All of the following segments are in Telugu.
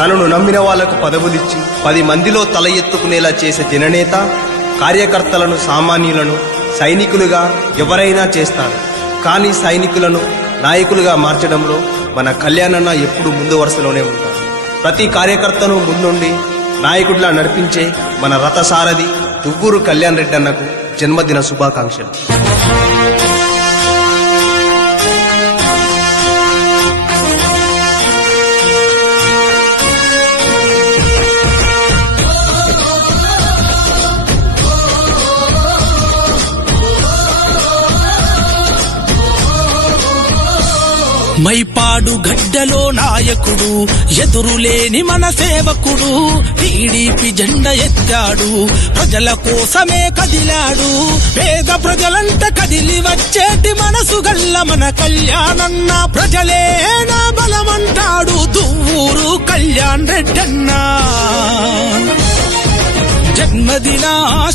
తనను నమ్మిన వాళ్లకు పదవులిచ్చి 10 మందిలో తల ఎత్తుకునేలా చేసే జననేత. కార్యకర్తలను, సామాన్యులను సైనికులుగా ఎవరైనా చేస్తారు, కానీ సైనికులను నాయకులుగా మార్చడంలో మన కళ్యాణన్న ఎప్పుడు ముందు వరుసలోనే ఉంటారు. ప్రతి కార్యకర్తను ముందుండి నాయకుడిలా నడిపించే మన రథసారథి దువ్వూరు కళ్యాణ్ రెడ్డి అన్నకు జన్మదిన శుభాకాంక్షలు. మైపాడు గడ్డలో నాయకుడు, ఎదురులేని మన సేవకుడు. టీడీపీ జెండా ఎత్తాడు, ప్రజల కోసమే కదిలాడు. పేద ప్రజలంట కదిలి వచ్చేటి మనసు గల్ల మన కళ్యాణన్న. ప్రజలే నా బలమంటాడు దువ్వూరు కళ్యాణ్ రెడ్డన్నా. జన్మదిన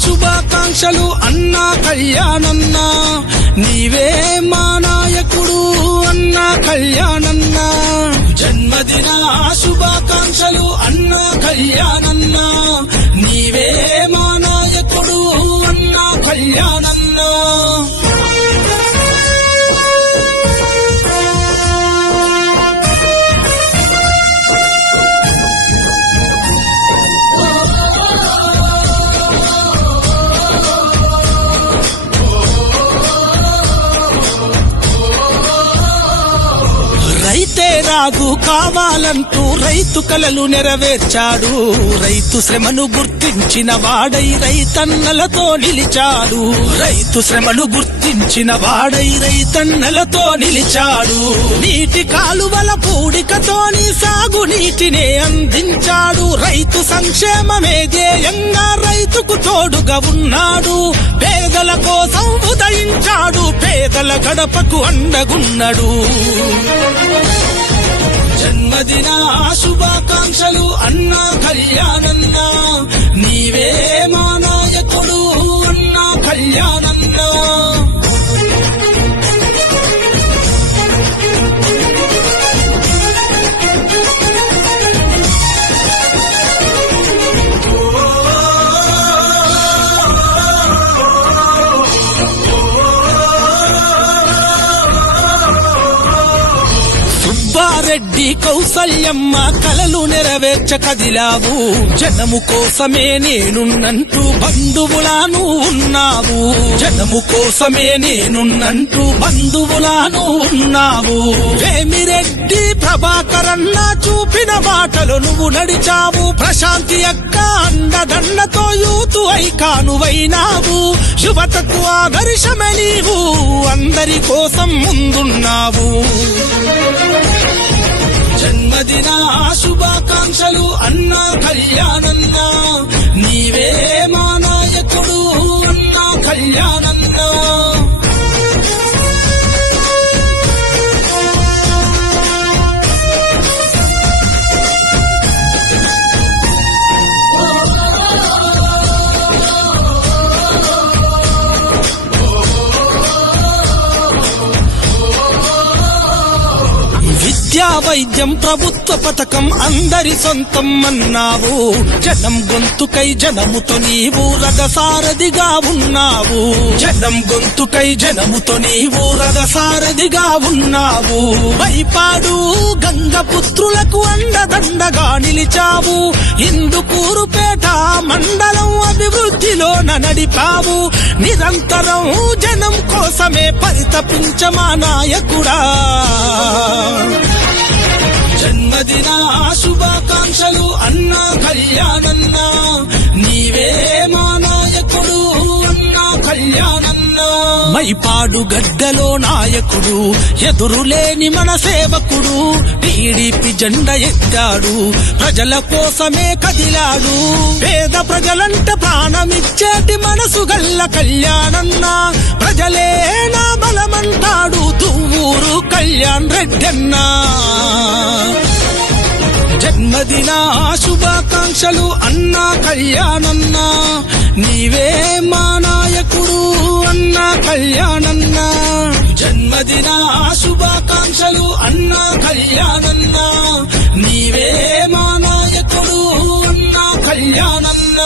శుభాకాంక్షలు అన్నా కళ్యాణన్న. నీవే మా నాయకుడు అన్నా కళ్యాణన్న. జన్మదిన శుభాకాంక్షలు అన్నా కళ్యాణన్న. నీవే మా నాయకుడు అన్నా కళ్యాణన్న. రైతే రాజు కావాలంటూ రైతు కలలు నెరవేర్చాడు. రైతు శ్రమను గుర్తించిన వాడై రైతన్నలతో నిలిచాడు. రైతు శ్రమను గుర్తించిన వాడై రైతన్నలతో నిలిచాడు. నీటి కాలువల పూడికతోని సాగు నీటినే అందించాడు. రైతు సంక్షేమమే ధ్యేయంగా రైతుకు తోడుగా ఉన్నాడు. పేదల కోసం ఉదయించాడు, పేదల గడపకు అండగున్నాడు. జన్మదిన శుభాకాంక్షలు అన్నా కళ్యాణన్న. నీవే మా నాయకుడు అన్నా కళ్యాణన్న. రెడ్డి కౌసల్యమ్మ కలలు నెరవేర్చ కదిలావు. జనము కోసమే నేనున్నంటూ బంధువులాను ఉన్నావు. జనము కోసమే నేనున్నంటూ బంధువులాను ఉన్నావు. వేమిరెడ్డి ప్రభాకరన్న చూపిన బాటలు నువ్వు నడిచావు. ప్రశాంతి అక్క అండదండతో యూతు ఐకానువైనావు. యువతకు ఆదర్శమే నీవు, అందరి కోసం ముందున్నావు. జన్మదిన శుభాకాంక్షలు అన్నా కళ్యాణన్న. నీవే మా నాయకుడు అన్నా కళ్యాణన్న. విద్యా వైద్యం ప్రభుత్వ పథకం అందరి సొంతం అన్నావు. జనం గొంతుకై జనముతో నీవు రథసారథిగా ఉన్నావు. జనం గొంతుకై జనముతో నీవు రథసారథిగా ఉన్నావు. మైపాడు గంగపుత్రులకు అండదండగా నిలిచావు. ఇందుకూరుపేట మండలం అభివృద్ధిలోన నడిపావు. నిరంతరం జనం కోసమే పరితపించమా నాయకుడా. జన్మదిన శుభాకాంక్షలు అన్నా కళ్యాణన్న. నీవే మా నాయకుడు అన్నా కళ్యాణన్న. మైపాడు గడ్డలో నాయకుడు, ఎదురులేని మన సేవకుడు. టీడీపీ జెండా ఎత్తాడు, ప్రజల కోసమే కదిలాడు. పేద ప్రజలంట ప్రాణమిచ్చేటి మనసు గల్ల కళ్యాణన్న. ప్రజలే నా బలమంటాడు దువ్వూరు కళ్యాణ్ రెడ్డన్నా. జన్మదిన శుభాకాంక్షలు అన్నా కళ్యాణన్న. నీవే మా నాయకుడు అన్నా కళ్యాణన్న. జన్మదిన శుభాకాంక్షలు అన్నా కళ్యాణన్న. నీవే మా కళ్యాణన్న